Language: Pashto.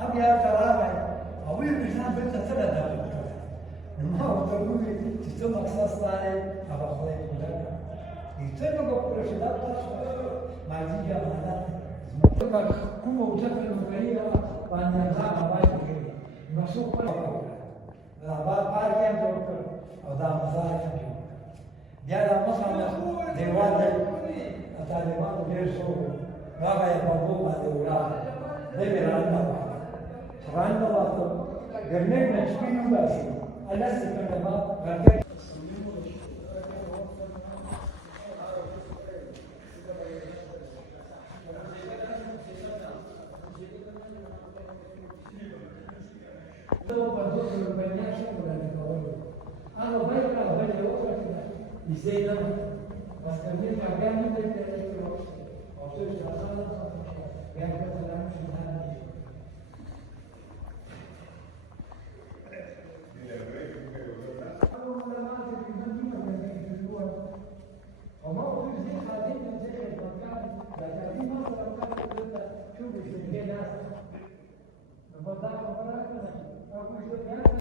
أبيض تراعي أوي بيجان بنت ثلاثة ما هو ضروري تتم أساس عليه أبغى خليه يلقى يتم بقول شدات ما يجي أمانات كم وجدت المغرية وأن يرزق باي كذي مسوق لا باركين دكتور أو دا مزارع كذي بيا مثلا ديوان التعليمات غير سوق ما يبغوا ما دوران ده Randa baktım, görmek hiçbir yuvası. Allah sıkıntı vermek.